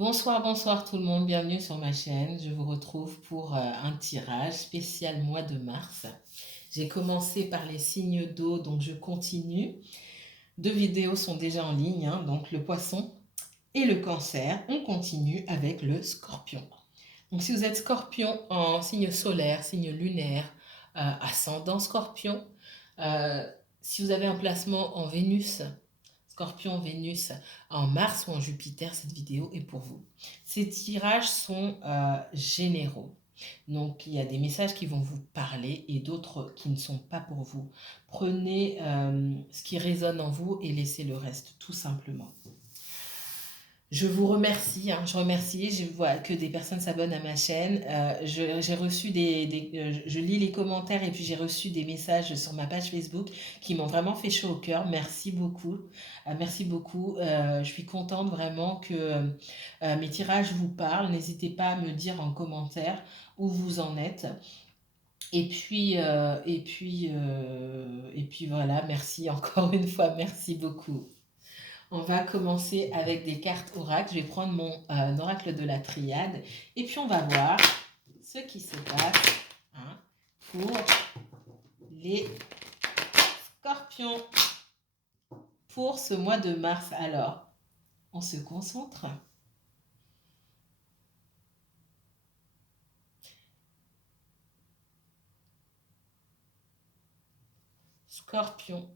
Bonsoir, bonsoir tout le monde, bienvenue sur ma chaîne. Je vous retrouve pour un tirage spécial mois de mars. J'ai commencé par les signes d'eau, donc je continue. Deux vidéos sont déjà en ligne, donc le poisson et le cancer. On continue avec le scorpion. Donc si vous êtes scorpion en signe solaire, signe lunaire, ascendant scorpion, euh, si vous avez un placement en Vénus, Scorpion, Vénus, en Mars ou en Jupiter, cette vidéo est pour vous. Ces tirages sont généraux. Donc, il y a des messages qui vont vous parler et d'autres qui ne sont pas pour vous. Prenez ce qui résonne en vous et laissez le reste, tout simplement. Je vous remercie, je remercie, je vois que des personnes s'abonnent à ma chaîne. J'ai reçu je lis les commentaires et puis j'ai reçu des messages sur ma page Facebook qui m'ont vraiment fait chaud au cœur. Merci beaucoup, merci beaucoup. Je suis contente vraiment que mes tirages vous parlent. N'hésitez pas à me dire en commentaire où vous en êtes. Et puis voilà, merci encore une fois, merci beaucoup. On va commencer avec des cartes oracle. Je vais prendre mon oracle de la triade. Et puis on va voir ce qui se passe pour les scorpions pour ce mois de mars. Alors, on se concentre.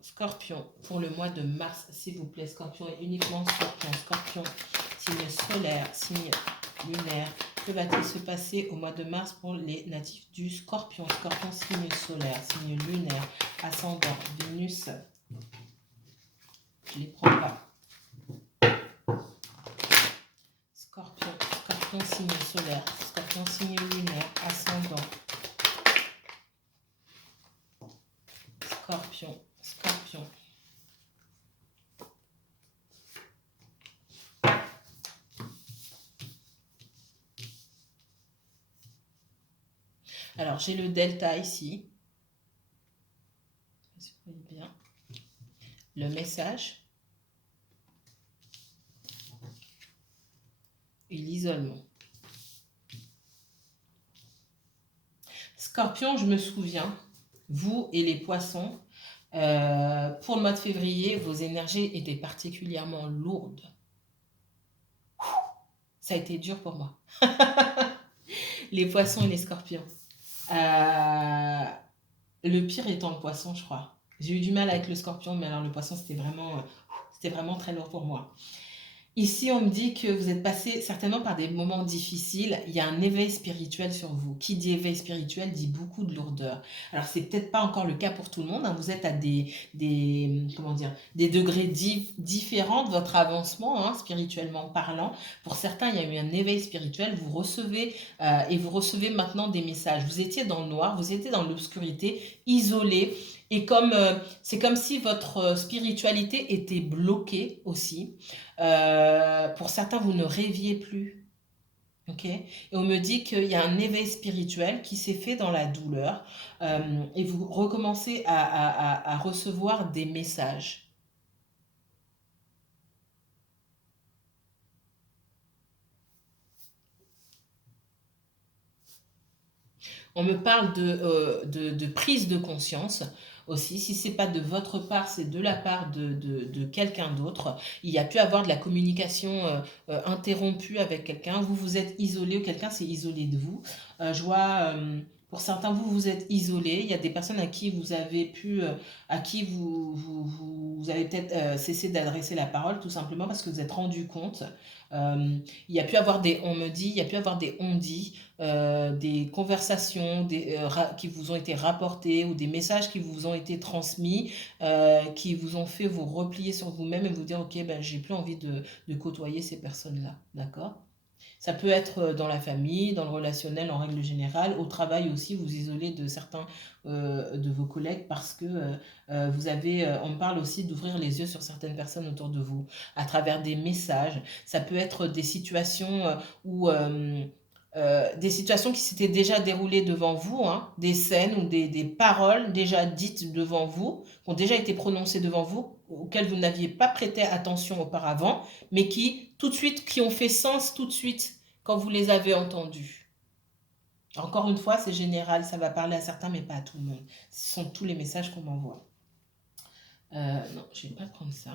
Scorpion, pour le mois de mars, s'il vous plaît. Scorpion et uniquement Scorpion, signe solaire, signe lunaire. Que va-t-il se passer au mois de mars pour les natifs du Scorpion? Scorpion, signe solaire, signe lunaire, ascendant, Vénus. Je les prends pas. Scorpion, signe solaire, Scorpion, signe lunaire, ascendant. Scorpion. Alors, j'ai le delta ici. Bien. Le message. Et l'isolement. Scorpion, je me souviens, vous et les poissons, pour le mois de février, vos énergies étaient particulièrement lourdes. Ça a été dur pour moi. Les poissons et les scorpions. Le pire étant le poisson, je crois. J'ai eu du mal avec le scorpion, mais alors le poisson, c'était vraiment très lourd pour moi. Ici, on me dit que vous êtes passé certainement par des moments difficiles. Il y a un éveil spirituel sur vous. Qui dit éveil spirituel dit beaucoup de lourdeur. Alors, c'est peut-être pas encore le cas pour tout le monde. Vous êtes à des degrés différents de votre avancement, spirituellement parlant. Pour certains, il y a eu un éveil spirituel. Vous recevez et vous recevez maintenant des messages. Vous étiez dans le noir, vous étiez dans l'obscurité, isolé. Et c'est comme si votre spiritualité était bloquée aussi. Pour certains, vous ne rêviez plus. Ok. Et on me dit qu'il y a un éveil spirituel qui s'est fait dans la douleur et vous recommencez à recevoir des messages. On me parle de prise de conscience aussi. Si ce n'est pas de votre part, c'est de la part de quelqu'un d'autre. Il y a pu avoir de la communication interrompue avec quelqu'un. Vous vous êtes isolé ou quelqu'un s'est isolé de vous. Je vois... pour certains, vous êtes isolé. Il y a des personnes à qui vous avez vous avez peut-être cessé d'adresser la parole, tout simplement parce que vous êtes rendu compte. Il y a pu avoir on me dit, il y a pu avoir des on-dit, des conversations qui vous ont été rapportées ou des messages qui vous ont été transmis, qui vous ont fait vous replier sur vous-même et vous dire ok, j'ai plus envie de côtoyer ces personnes-là, d'accord? Ça peut être dans la famille, dans le relationnel en règle générale, au travail aussi, vous isolez de certains de vos collègues parce que on me parle aussi d'ouvrir les yeux sur certaines personnes autour de vous à travers des messages. Ça peut être des situations des situations qui s'étaient déjà déroulées devant vous, des scènes ou des paroles déjà dites devant vous, qui ont déjà été prononcées devant vous, auxquels vous n'aviez pas prêté attention auparavant, mais qui, tout de suite, qui ont fait sens tout de suite quand vous les avez entendus. Encore une fois, c'est général, ça va parler à certains, mais pas à tout le monde. Ce sont tous les messages qu'on m'envoie. Non, je ne vais pas prendre ça.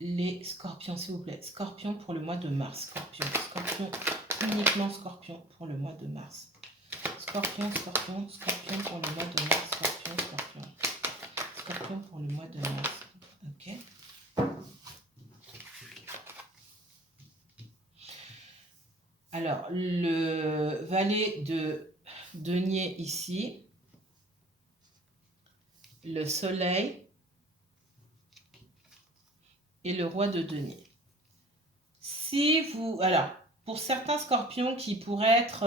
Les scorpions, s'il vous plaît. Scorpion pour le mois de mars. Scorpion, uniquement scorpion pour le mois de mars. Scorpion pour le mois de mars. Scorpion pour le mois de mars. Ok. Alors, le valet de denier ici. Le soleil. Et le roi de denier. Si vous... Alors, pour certains scorpions qui pourraient être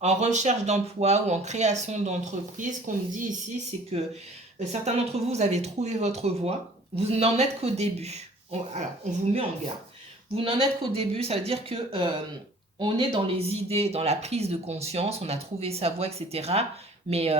en recherche d'emploi ou en création d'entreprise, ce qu'on me dit ici, c'est que certains d'entre vous, vous avez trouvé votre voie. Vous n'en êtes qu'au début. Alors, on vous met en garde. Vous n'en êtes qu'au début, ça veut dire que on est dans les idées, dans la prise de conscience, on a trouvé sa voie, etc. Mais...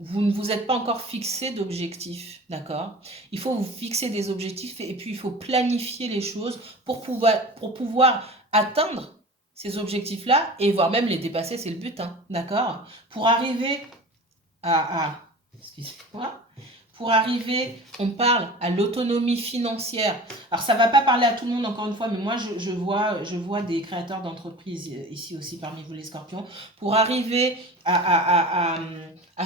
vous ne vous êtes pas encore fixé d'objectifs, d'accord? Il faut vous fixer des objectifs et puis il faut planifier les choses pour pouvoir atteindre ces objectifs-là et voire même les dépasser, c'est le but, hein, d'accord? Pour arriver excusez-moi, pour arriver, on parle à l'autonomie financière. Alors, ça ne va pas parler à tout le monde, encore une fois, mais moi, je vois des créateurs d'entreprises ici aussi parmi vous, les scorpions. Pour arriver à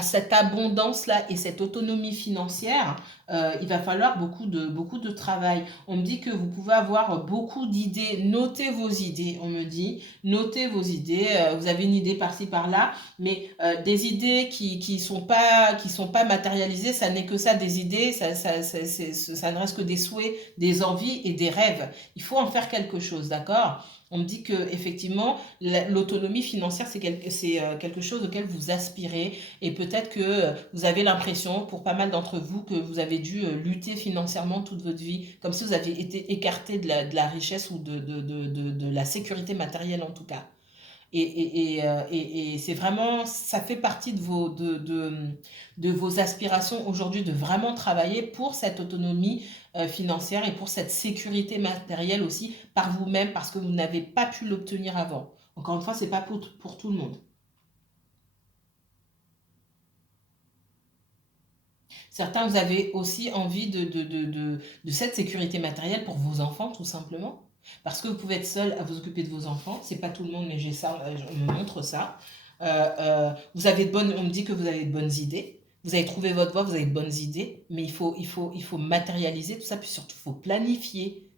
cette abondance-là et cette autonomie financière, il va falloir beaucoup de travail. On me dit que vous pouvez avoir beaucoup d'idées. Notez vos idées, on me dit. Notez vos idées. Vous avez une idée par-ci, par-là, mais des idées qui sont pas matérialisées, ça n'est que ça, des idées, ça ne reste que des souhaits, des envies et des rêves. Il faut en faire quelque chose, d'accord? On me dit que effectivement l'autonomie financière, c'est quelque chose auquel vous aspirez et peut-être que vous avez l'impression, pour pas mal d'entre vous, que vous avez dû lutter financièrement toute votre vie, comme si vous aviez été écarté de la richesse ou de la sécurité matérielle en tout cas. Et c'est vraiment, ça fait partie de vos aspirations aujourd'hui de vraiment travailler pour cette autonomie financière et pour cette sécurité matérielle aussi par vous-même parce que vous n'avez pas pu l'obtenir avant. Encore une fois, c'est pas pour tout le monde. Certains, vous avez aussi envie de cette sécurité matérielle pour vos enfants, tout simplement. Parce que vous pouvez être seul à vous occuper de vos enfants. C'est pas tout le monde, mais j'ai ça, on me montre ça. Vous avez on me dit que vous avez de bonnes idées. Vous avez trouvé votre voie, vous avez de bonnes idées, mais il faut matérialiser tout ça, puis surtout, il faut planifier.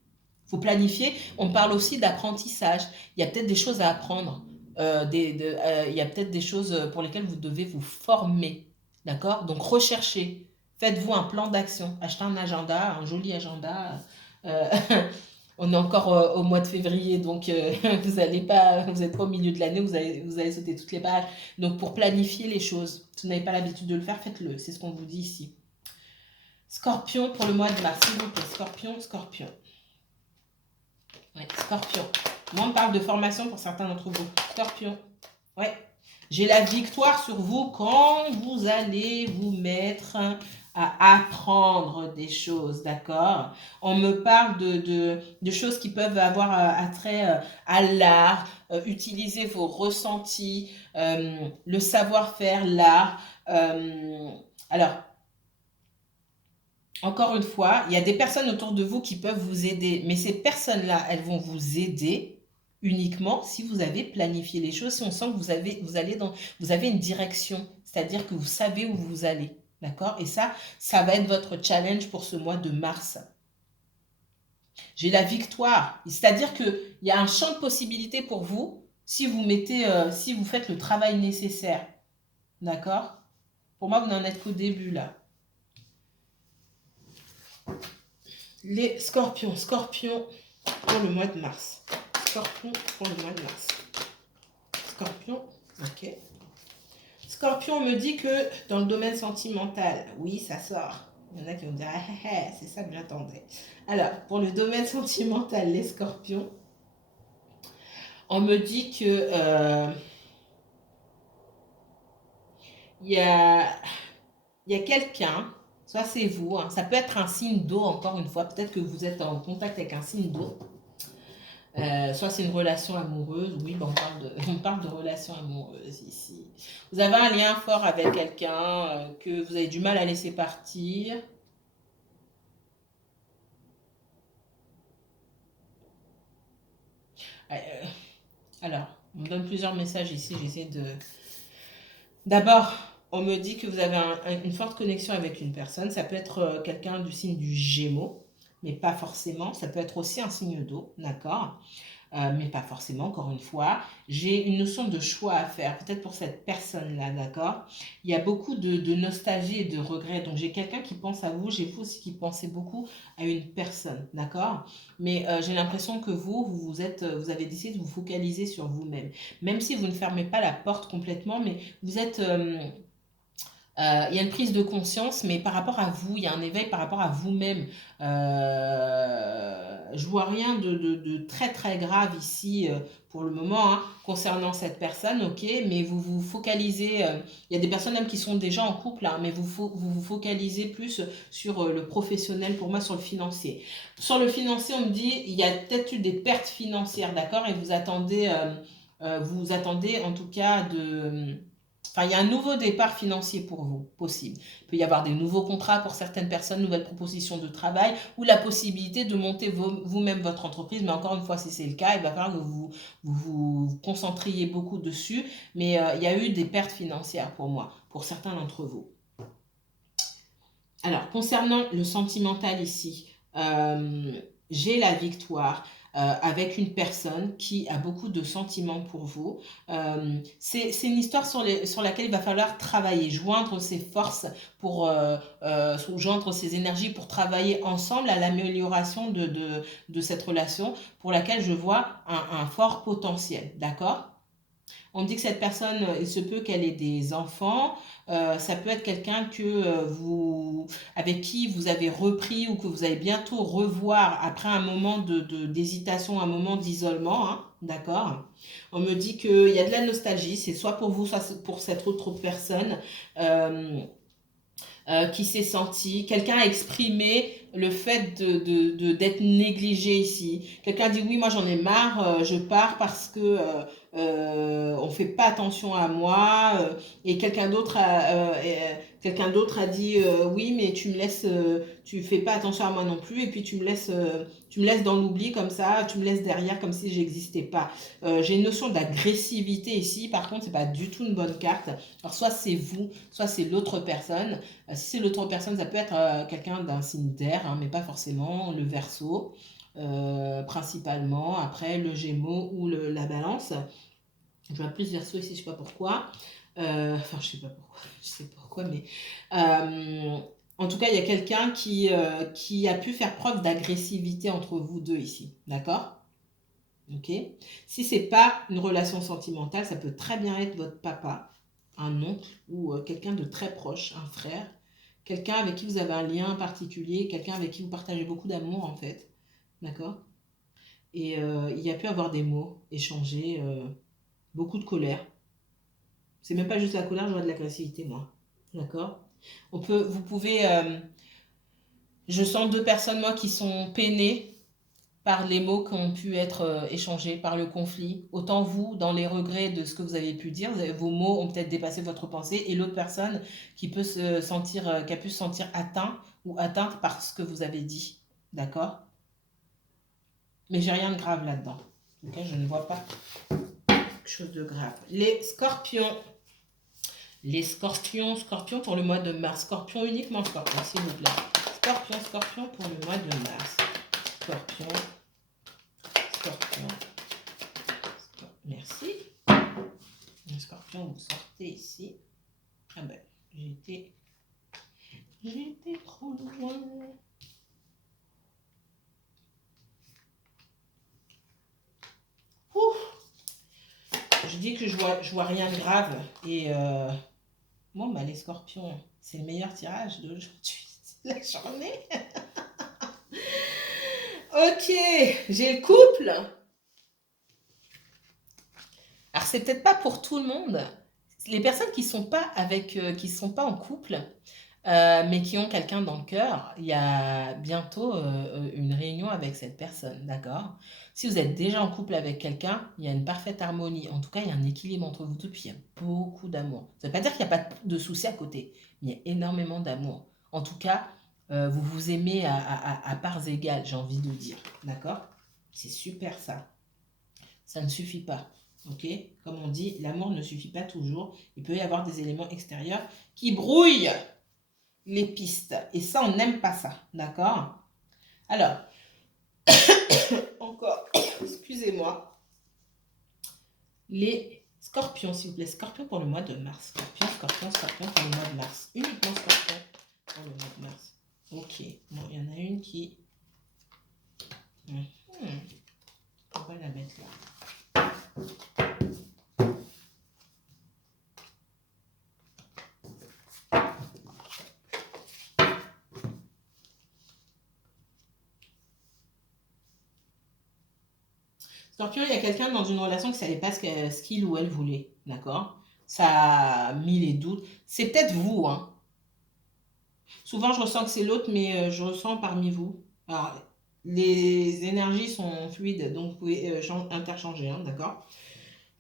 Il faut planifier. On parle aussi d'apprentissage. Il y a peut-être des choses à apprendre. Il y a peut-être des choses pour lesquelles vous devez vous former. D'accord? Donc, recherchez. Faites-vous un plan d'action. Achetez un agenda, un joli agenda. Euh, on est encore au mois de février, donc vous n'êtes pas au milieu de l'année, vous allez sauter toutes les pages. Donc, pour planifier les choses, si vous n'avez pas l'habitude de le faire, faites-le. C'est ce qu'on vous dit ici. Scorpion pour le mois de mars, s'il vous plaît. Scorpion. Ouais, Scorpion. Moi, on parle de formation pour certains d'entre vous. Scorpion. Ouais. J'ai la victoire sur vous quand vous allez vous mettre à apprendre des choses, d'accord? On me parle de choses qui peuvent avoir attrait à l'art, utiliser vos ressentis, le savoir-faire, l'art. Alors, encore une fois, il y a des personnes autour de vous qui peuvent vous aider, mais ces personnes-là, elles vont vous aider uniquement si vous avez planifié les choses, si on sent que vous avez une direction, c'est-à-dire que vous savez où vous allez, d'accord? Et ça va être votre challenge pour ce mois de mars. J'ai la victoire, c'est-à-dire qu'il y a un champ de possibilités pour vous si vous faites le travail nécessaire, d'accord? Pour moi, vous n'en êtes qu'au début là. Les scorpions pour le mois de mars. Scorpion pour le mois de mars. Scorpion, ok. Scorpion me dit que dans le domaine sentimental, oui, ça sort. Il y en a qui vont dire, ah, ah, ah, c'est ça que j'attendais. Alors, pour le domaine sentimental, les scorpions, on me dit que il y a, il y a quelqu'un, soit c'est vous, hein, ça peut être un signe d'eau, encore une fois, peut-être que vous êtes en contact avec un signe d'eau. Soit c'est une relation amoureuse, oui, ben on parle de relation amoureuse ici. Vous avez un lien fort avec quelqu'un que vous avez du mal à laisser partir. Euh, alors, on me donne plusieurs messages ici, j'essaie de... D'abord, on me dit que vous avez une forte connexion avec une personne. Ça peut être quelqu'un du signe du Gémeaux, mais pas forcément. Ça peut être aussi un signe d'eau, d'accord? Mais pas forcément, encore une fois. J'ai une notion de choix à faire, peut-être pour cette personne-là, d'accord? Il y a beaucoup de nostalgie et de regret. Donc, j'ai quelqu'un qui pense à vous, j'ai vous aussi qui pensez beaucoup à une personne, d'accord? Mais j'ai l'impression que vous avez décidé de vous focaliser sur vous-même. Même si vous ne fermez pas la porte complètement, mais vous êtes... il y a une prise de conscience, mais par rapport à vous, il y a un éveil par rapport à vous-même. Je vois rien de très très grave ici pour le moment hein, concernant cette personne, ok, mais vous vous focalisez. Il y a des personnes même qui sont déjà en couple, hein, mais vous vous focalisez plus sur le professionnel, pour moi, sur le financier. Sur le financier, on me dit il y a peut-être eu des pertes financières, d'accord, et vous attendez en tout cas de Enfin, il y a un nouveau départ financier pour vous, possible. Il peut y avoir des nouveaux contrats pour certaines personnes, nouvelles propositions de travail, ou la possibilité de monter vous-même votre entreprise. Mais encore une fois, si c'est le cas, il va falloir que vous concentriez beaucoup dessus. Mais il y a eu des pertes financières pour moi, pour certains d'entre vous. Alors, concernant le sentimental ici, j'ai la victoire avec une personne qui a beaucoup de sentiments pour vous. C'est une histoire sur laquelle il va falloir travailler, joindre ses forces joindre ses énergies pour travailler ensemble à l'amélioration de cette relation pour laquelle je vois un fort potentiel. D'accord? On me dit que cette personne, il se peut qu'elle ait des enfants. Ça peut être quelqu'un avec qui vous avez repris ou que vous allez bientôt revoir après un moment d'hésitation, un moment d'isolement. Hein, d'accord? On me dit qu'il y a de la nostalgie. C'est soit pour vous, soit pour cette autre personne. Euh, qui s'est senti, quelqu'un a exprimé le fait d'être négligé ici. Quelqu'un dit oui, moi j'en ai marre, je pars parce que on fait pas attention à moi. Et quelqu'un d'autre a dit oui, mais tu me laisses, tu fais pas attention à moi non plus, et puis tu me laisses dans l'oubli comme ça, tu me laisses derrière comme si j'existais pas. J'ai une notion d'agressivité ici. Par contre, c'est pas du tout une bonne carte. Alors soit c'est vous, soit c'est l'autre personne. Si c'est l'autre personne, ça peut être quelqu'un d'un signe d'air, hein, mais pas forcément le Verseau, principalement. Après, le Gémeaux ou la Balance. Je vois plus Verseau ici, je sais pas pourquoi. Enfin, je sais pas pourquoi. Je sais pourquoi, mais en tout cas, il y a quelqu'un qui a pu faire preuve d'agressivité entre vous deux ici, d'accord? Ok. Si c'est pas une relation sentimentale, ça peut très bien être votre papa, un oncle ou quelqu'un de très proche, un frère, quelqu'un avec qui vous avez un lien particulier, quelqu'un avec qui vous partagez beaucoup d'amour en fait, d'accord? Et il y a pu avoir des mots échangés, beaucoup de colère. C'est même pas juste la colère, je vois de l'agressivité moi, d'accord? Vous pouvez, je sens deux personnes moi qui sont peinées par les mots qui ont pu être échangés, par le conflit. Autant vous, dans les regrets de ce que vous avez pu dire, vos mots ont peut-être dépassé votre pensée, et l'autre personne qui a pu se sentir atteint ou atteinte par ce que vous avez dit. D'accord? Mais j'ai rien de grave là-dedans. Ok, je ne vois pas quelque chose de grave. Les scorpions. Les scorpions pour le mois de mars. Scorpion uniquement scorpion, s'il vous plaît. Scorpion pour le mois de mars. Scorpion. Scorpion. Merci. Un scorpion, vous sortez ici. Ah ben, j'étais trop loin. Ouf. Je dis que je vois rien de grave. Et bon, bah les scorpions, c'est le meilleur tirage d'aujourd'hui. la journée. Ok, j'ai le couple. Alors, c'est peut-être pas pour tout le monde. Les personnes qui sont pas qui sont pas en couple, mais qui ont quelqu'un dans le cœur, il y a bientôt une réunion avec cette personne, d'accord? Si vous êtes déjà en couple avec quelqu'un, il y a une parfaite harmonie. En tout cas, il y a un équilibre entre vous deux, puis il y a beaucoup d'amour. Ça ne veut pas dire qu'il n'y a pas de soucis à côté, mais il y a énormément d'amour. En tout cas, vous vous aimez à parts égales, j'ai envie de dire, d'accord? C'est super ça. Ça ne suffit pas. Ok? Comme on dit, l'amour ne suffit pas toujours. Il peut y avoir des éléments extérieurs qui brouillent les pistes. Et ça, on n'aime pas ça. D'accord? Alors, encore, excusez-moi, les scorpions, s'il vous plaît. Scorpion pour le mois de mars. Scorpion, scorpion, scorpion pour le mois de mars. Uniquement scorpion pour le mois de mars. Ok. Bon, il y en a une qui... On va la mettre là. Scorpion, il y a quelqu'un dans une relation qui ne savait pas ce qu'il ou elle voulait, d'accord? Ça a mis les doutes. C'est peut-être vous, hein. Souvent, je ressens que c'est l'autre, mais je ressens parmi vous. Alors, les énergies sont fluides, donc vous pouvez interchanger, hein, d'accord?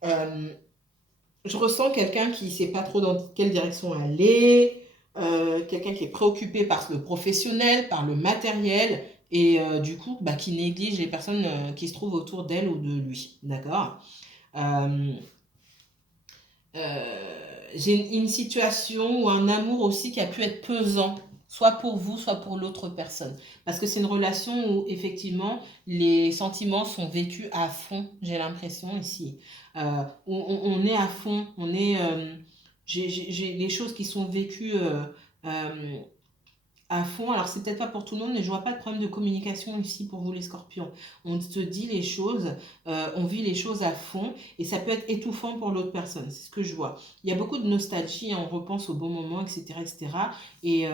Je ressens quelqu'un qui ne sait pas trop dans quelle direction aller, quelqu'un qui est préoccupé par le professionnel, par le matériel, et du coup, bah, qui néglige les personnes qui se trouvent autour d'elle ou de lui, d'accord? Euh, j'ai une situation ou un amour aussi qui a pu être pesant, soit pour vous, soit pour l'autre personne. Parce que c'est une relation où effectivement les sentiments sont vécus à fond, j'ai l'impression ici. On est à fond, j'ai les choses qui sont vécues euh, à fond. Alors, c'est peut-être pas pour tout le monde, mais je vois pas de problème de communication ici pour vous, les scorpions. On se dit les choses, on vit les choses à fond, et ça peut être étouffant pour l'autre personne. C'est ce que je vois. Il y a beaucoup de nostalgie, on repense au bon moment, etc., etc. Et,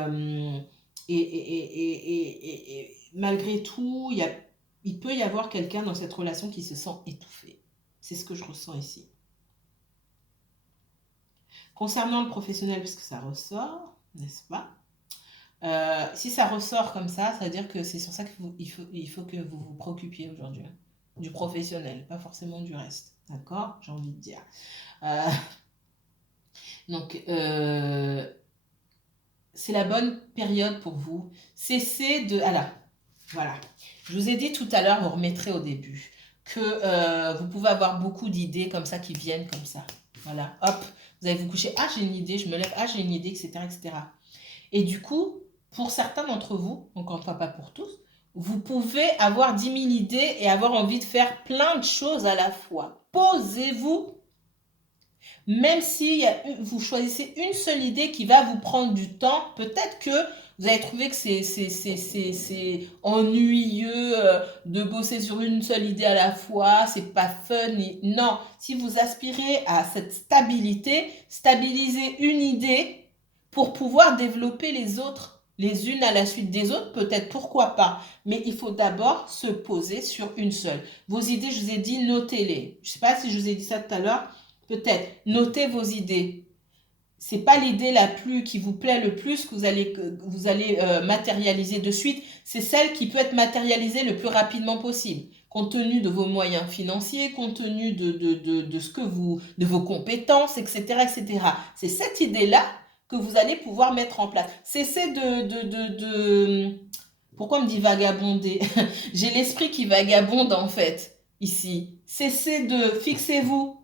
et malgré tout, il peut y avoir quelqu'un dans cette relation qui se sent étouffé. C'est ce que je ressens ici. Concernant le professionnel, puisque ça ressort, n'est-ce pas? Si ça ressort comme ça veut dire que c'est sur ça qu'il faut que vous vous préoccupiez aujourd'hui, hein. Du professionnel, pas forcément du reste. D'accord? J'ai envie de dire. Euh, donc, c'est la bonne période pour vous. Cessez de... Ah là, voilà. Je vous ai dit tout à l'heure, vous remettrez au début, que vous pouvez avoir beaucoup d'idées comme ça qui viennent comme ça. Voilà, hop, vous allez vous coucher. Ah, j'ai une idée, je me lève. Ah, j'ai une idée, etc., etc. Et du coup, pour certains d'entre vous, encore une fois pas pour tous, vous pouvez avoir 10 000 idées et avoir envie de faire plein de choses à la fois. Posez-vous, même si vous choisissez une seule idée qui va vous prendre du temps, peut-être que vous allez trouver que c'est ennuyeux de bosser sur une seule idée à la fois, c'est pas fun. Non, si vous aspirez à cette stabilité, stabilisez une idée pour pouvoir développer les autres, les unes à la suite des autres, peut-être pourquoi pas. Mais il faut d'abord se poser sur une seule. Vos idées, je vous ai dit, notez-les. Je ne sais pas si je vous ai dit ça tout à l'heure. Peut-être, notez vos idées. C'est pas l'idée la plus qui vous plaît le plus que vous allez matérialiser de suite. C'est celle qui peut être matérialisée le plus rapidement possible, compte tenu de vos moyens financiers, compte tenu de ce que de vos compétences, etc., etc. C'est cette idée-là que vous allez pouvoir mettre en place. Cessez pourquoi on me dit vagabonder? J'ai l'esprit qui vagabonde en fait ici. Cessez de fixez-vous.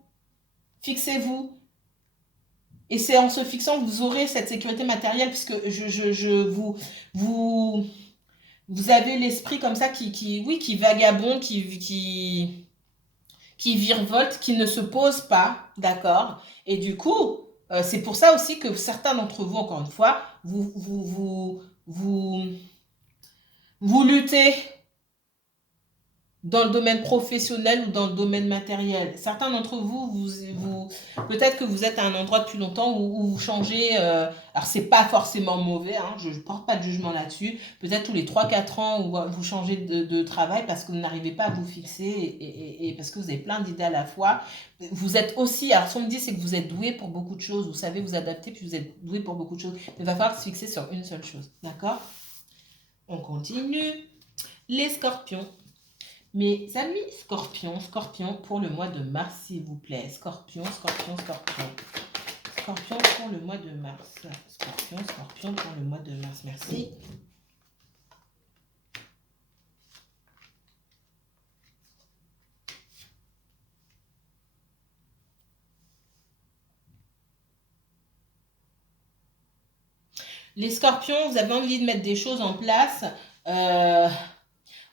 Fixez-vous. Et c'est en se fixant que vous aurez cette sécurité matérielle, puisque vous avez l'esprit comme ça oui, qui vagabonde, qui virevolte, qui ne se pose pas, d'accord? Et du coup, c'est pour ça aussi que certains d'entre vous, encore une fois, vous luttez dans le domaine professionnel ou dans le domaine matériel. Certains d'entre vous, peut-être que vous êtes à un endroit depuis longtemps où vous changez, alors c'est pas forcément mauvais, hein, je ne porte pas de jugement là-dessus, peut-être tous les 3-4 ans où vous changez de travail parce que vous n'arrivez pas à vous fixer et parce que vous avez plein d'idées à la fois. Vous êtes aussi, alors ce qu'on me dit c'est que vous êtes doué pour beaucoup de choses, vous savez vous adapter, puis vous êtes doué pour beaucoup de choses, mais il va falloir se fixer sur une seule chose, d'accord? On continue. Les scorpions. Mes amis scorpions, scorpions pour le mois de mars, s'il vous plaît. Scorpion, scorpion, scorpion. Scorpion pour le mois de mars. Scorpion, scorpion pour le mois de mars. Merci. Les scorpions, vous avez envie de mettre des choses en place.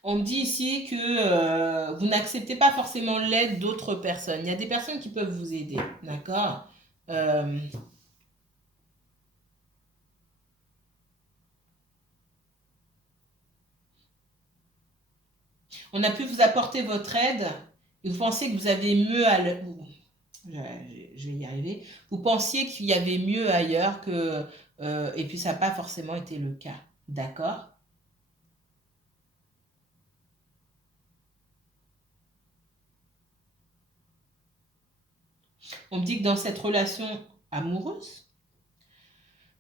On me dit ici que vous n'acceptez pas forcément l'aide d'autres personnes. Il y a des personnes qui peuvent vous aider, d'accord? On a pu vous apporter votre aide et vous pensez que vous avez mieux à le... Je vais y arriver. Vous pensiez qu'il y avait mieux ailleurs que... et puis ça n'a pas forcément été le cas. D'accord? On me dit que dans cette relation amoureuse,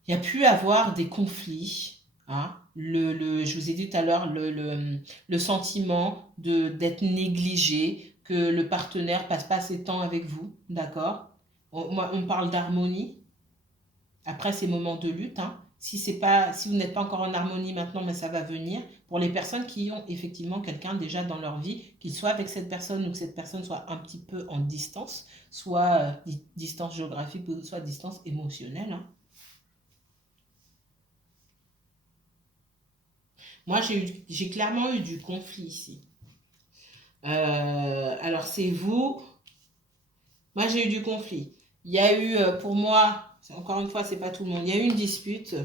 il y a pu avoir des conflits. Hein? Je vous ai dit tout à l'heure, le sentiment d'être négligé, que le partenaire passe pas assez de temps avec vous. D'accord? On parle d'harmonie. Après ces moments de lutte, hein, si vous n'êtes pas encore en harmonie maintenant, mais ça va venir, pour les personnes qui ont effectivement quelqu'un déjà dans leur vie, qu'il soit avec cette personne ou que cette personne soit un petit peu en distance, soit distance géographique ou soit distance émotionnelle. Hein. Moi, j'ai clairement eu du conflit ici. Alors, c'est vous. Moi, j'ai eu du conflit. Il y a eu, pour moi, encore une fois, c'est pas tout le monde, il y a eu une dispute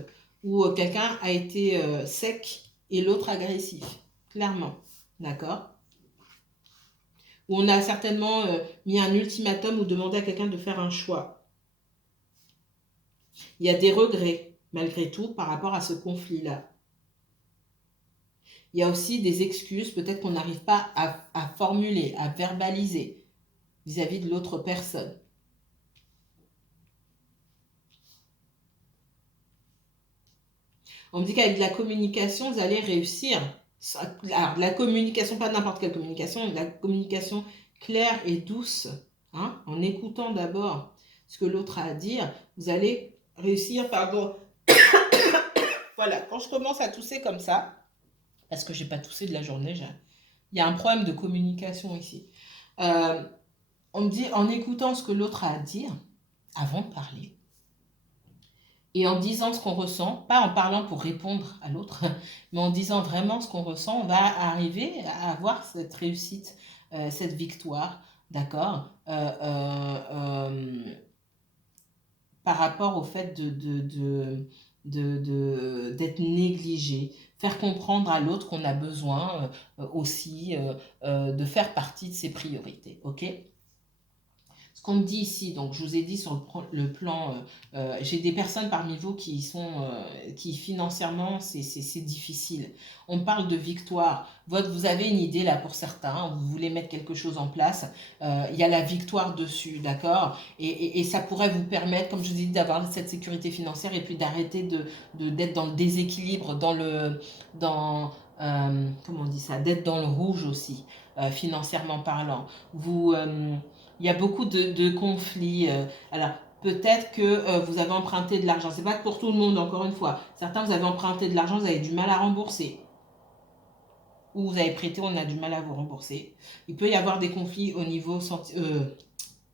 où quelqu'un a été sec et l'autre agressif, clairement. D'accord? Où on a certainement mis un ultimatum ou demandé à quelqu'un de faire un choix. Il y a des regrets, malgré tout, par rapport à ce conflit-là. Il y a aussi des excuses, peut-être qu'on n'arrive pas à formuler, à verbaliser vis-à-vis de l'autre personne. On me dit qu'avec de la communication, vous allez réussir. Alors, de la communication, pas n'importe quelle communication, de la communication claire et douce, hein, en écoutant d'abord ce que l'autre a à dire, vous allez réussir, pardon. Voilà, quand je commence à tousser comme ça, parce que j'ai pas toussé de la journée, il y a un problème de communication ici. On me dit en écoutant ce que l'autre a à dire, avant de parler, et en disant ce qu'on ressent, pas en parlant pour répondre à l'autre, mais en disant vraiment ce qu'on ressent, on va arriver à avoir cette réussite, cette victoire, d'accord, par rapport au fait d'être négligé, faire comprendre à l'autre qu'on a besoin aussi de faire partie de ses priorités, ok? Ce qu'on me dit ici, donc je vous ai dit sur le plan, j'ai des personnes parmi vous qui financièrement, c'est difficile. On parle de victoire. Vous avez une idée là pour certains, vous voulez mettre quelque chose en place, il y a la victoire dessus, d'accord? Et ça pourrait vous permettre, comme je vous ai dit, d'avoir cette sécurité financière et puis d'arrêter d'être dans le déséquilibre, comment on dit ça, d'être dans le rouge aussi, financièrement parlant. Il y a beaucoup de conflits. Alors, peut-être que vous avez emprunté de l'argent. C'est pas pour tout le monde, encore une fois. Certains, vous avez emprunté de l'argent, vous avez du mal à rembourser. Ou vous avez prêté, on a du mal à vous rembourser. Il peut y avoir des conflits au niveau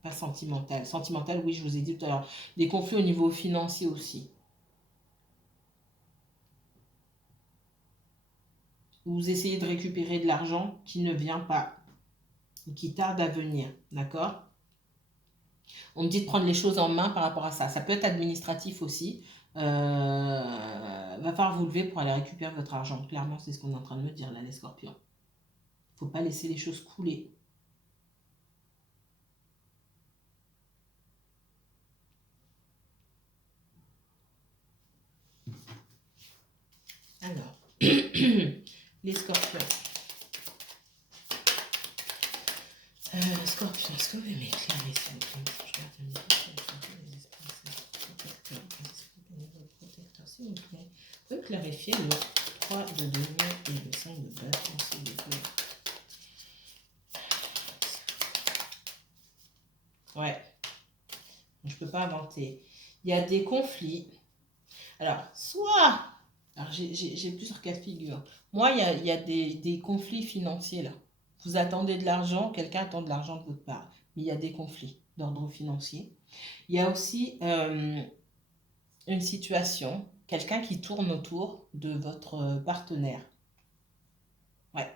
pas sentimental. Sentimental, oui, je vous ai dit tout à l'heure. Des conflits au niveau financier aussi. Vous essayez de récupérer de l'argent qui ne vient pas, ou qui tarde à venir. D'accord? On me dit de prendre les choses en main par rapport à ça. Ça peut être administratif aussi. Va falloir vous lever pour aller récupérer votre argent. Clairement, c'est ce qu'on est en train de me dire là, les scorpions. faut pas laisser les choses couler. Alors, les scorpions. Scorpion, est-ce que vous pouvez m'éclairer s'il vous plaît? Je garde un les esprits protecteurs, s'il vous plaît. Vous pouvez clarifier le 3 de denier et le 5 de bâton, s'il vous plaît. Ouais, je ne peux pas inventer. Il y a des conflits. Alors, soit... Alors, j'ai plusieurs cas de figure. Moi, il y a des conflits financiers, là. Vous attendez de l'argent, quelqu'un attend de l'argent de votre part. Mais il y a des conflits d'ordre financier. Il y a aussi une situation, quelqu'un qui tourne autour de votre partenaire. Ouais.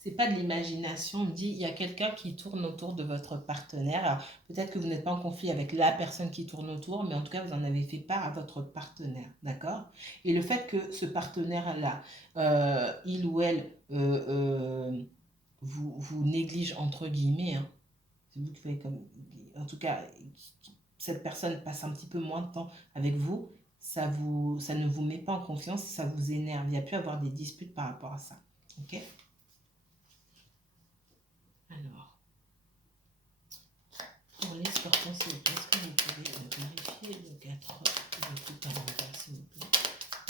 C'est pas de l'imagination, on me dit il y a quelqu'un qui tourne autour de votre partenaire. Peut-être que vous n'êtes pas en conflit avec la personne qui tourne autour, mais en tout cas, vous en avez fait part à votre partenaire, d'accord? Et le fait que ce partenaire-là, il ou elle, vous néglige entre guillemets, hein, c'est vous qui voyez comme... En tout cas, cette personne passe un petit peu moins de temps avec vous, ça ne vous met pas en confiance, ça vous énerve. Il y a pu avoir des disputes par rapport à ça, ok? Alors, pour les scorpions, s'il vous plaît, est-ce que vous pouvez vérifier le 4 de coupe à l'envers, s'il vous plaît?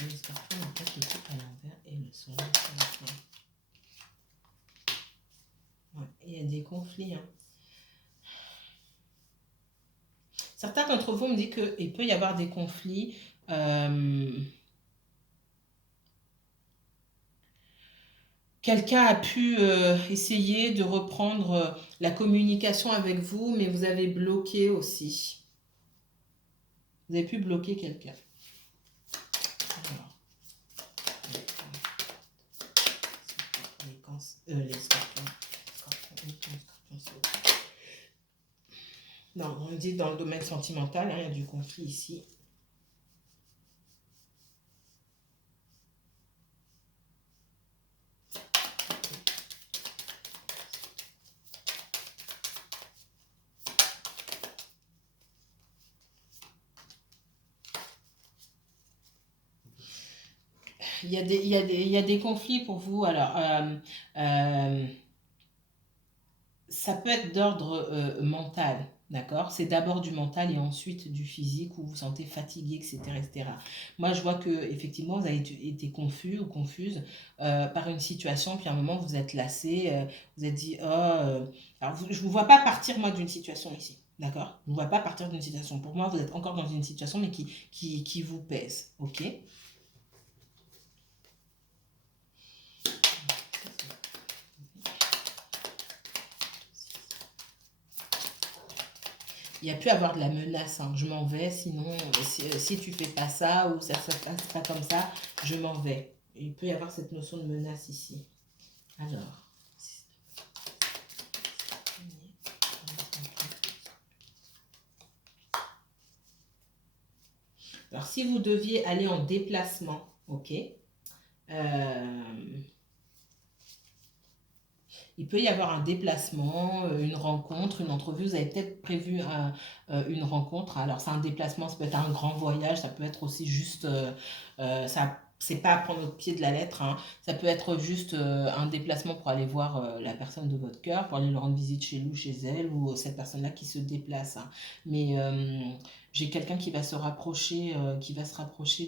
Les scorpions, le 4 de coupe à l'envers et le soleil, s'il vous plaît. Ouais, il y a des conflits, hein. Certains d'entre vous me disent qu'il peut y avoir des conflits. Quelqu'un a pu essayer de reprendre la communication avec vous, mais vous avez bloqué aussi. Vous avez pu bloquer quelqu'un. Alors, les scorpions. Non, on dit dans le domaine sentimental, hein, il y a du conflit ici. Il y a des conflits pour vous. Alors, ça peut être d'ordre mental, d'accord? C'est d'abord du mental et ensuite du physique où vous vous sentez fatigué, etc., etc. Moi, je vois que effectivement, vous avez été confus ou confuse par une situation, puis à un moment, vous êtes lassé, vous êtes dit, oh, alors je ne vous vois pas partir, moi, d'une situation ici. D'accord? Je ne vous vois pas partir d'une situation. Pour moi, vous êtes encore dans une situation, mais qui vous pèse. OK? Il y a pu avoir de la menace, hein. Je m'en vais, sinon, si tu fais pas ça ou ça se passe pas comme ça, je m'en vais. Il peut y avoir cette notion de menace ici. Alors. Alors, si vous deviez aller en déplacement, ok, il peut y avoir un déplacement, une rencontre, une entrevue. Vous avez peut-être prévu une rencontre. Alors, c'est un déplacement, ça peut être un grand voyage, ça peut être aussi juste, ça, c'est pas à prendre au pied de la lettre, hein. Ça peut être juste un déplacement pour aller voir la personne de votre cœur, pour aller leur rendre visite chez lui, chez elle, ou cette personne-là qui se déplace, hein. Mais j'ai quelqu'un qui va se rapprocher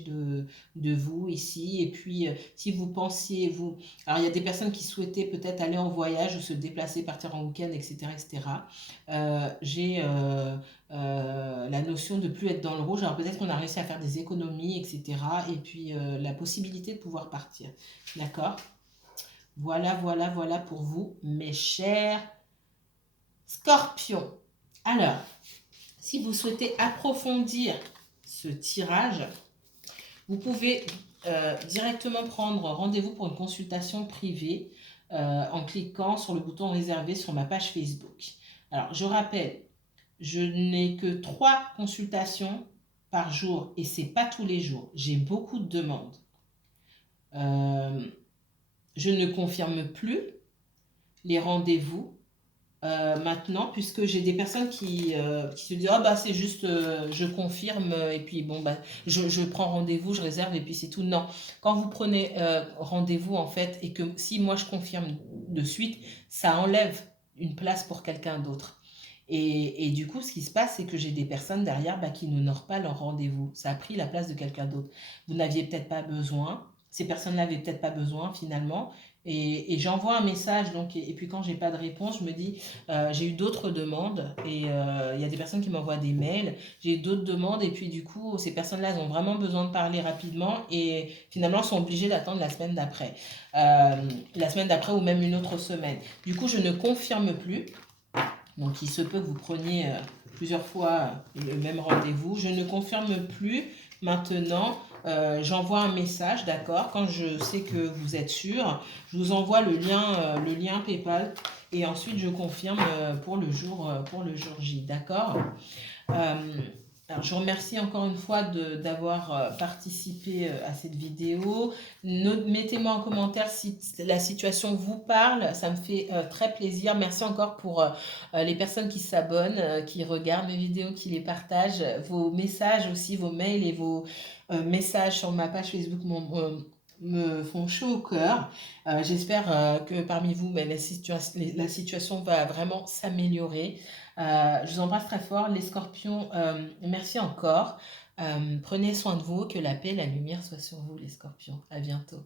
de vous ici. Et puis, si vous pensiez, vous... Alors, il y a des personnes qui souhaitaient peut-être aller en voyage ou se déplacer, partir en week-end, etc., etc. J'ai la notion de plus être dans le rouge. Alors, peut-être qu'on a réussi à faire des économies, etc. Et puis, la possibilité de pouvoir partir. D'accord? Voilà, voilà, voilà pour vous, mes chers scorpions. Alors, si vous souhaitez approfondir ce tirage, vous pouvez directement prendre rendez-vous pour une consultation privée en cliquant sur le bouton réservé sur ma page Facebook. Alors, je rappelle, je n'ai que 3 consultations par jour et c'est pas tous les jours. J'ai beaucoup de demandes. je ne confirme plus les rendez-vous maintenant, puisque j'ai des personnes qui se disent ah bah c'est juste je confirme et puis bon bah je prends rendez-vous, je réserve et puis c'est tout. Non, quand vous prenez rendez-vous en fait et que si moi je confirme de suite, ça enlève une place pour quelqu'un d'autre. Et du coup, ce qui se passe, c'est que j'ai des personnes derrière bah, qui n'honorent pas leur rendez-vous. Ça a pris la place de quelqu'un d'autre. Vous n'aviez peut-être pas besoin. Ces personnes-là n'avaient peut-être pas besoin finalement. Et j'envoie un message, donc, et puis quand j'ai pas de réponse, je me dis, j'ai eu d'autres demandes, et il y a des personnes qui m'envoient des mails, j'ai eu d'autres demandes, et puis du coup, ces personnes-là, elles ont vraiment besoin de parler rapidement, et finalement, sont obligées d'attendre la semaine d'après ou même une autre semaine. Du coup, je ne confirme plus, donc il se peut que vous preniez plusieurs fois le même rendez-vous. Je ne confirme plus maintenant. J'envoie un message, d'accord, quand je sais que vous êtes sûr. Je vous envoie le lien PayPal et ensuite je confirme pour le jour J, d'accord. euh, alors, je vous remercie encore une fois d'avoir participé à cette vidéo. Mettez-moi en commentaire si la situation vous parle, ça me fait très plaisir. Merci encore pour les personnes qui s'abonnent, qui regardent mes vidéos, qui les partagent. Vos messages aussi, vos mails et vos messages sur ma page Facebook me font chaud au cœur. J'espère que parmi vous, ben, la situation va vraiment s'améliorer. Je vous embrasse très fort, les scorpions. Merci encore. Prenez soin de vous, que la paix et la lumière soient sur vous, les scorpions. À bientôt.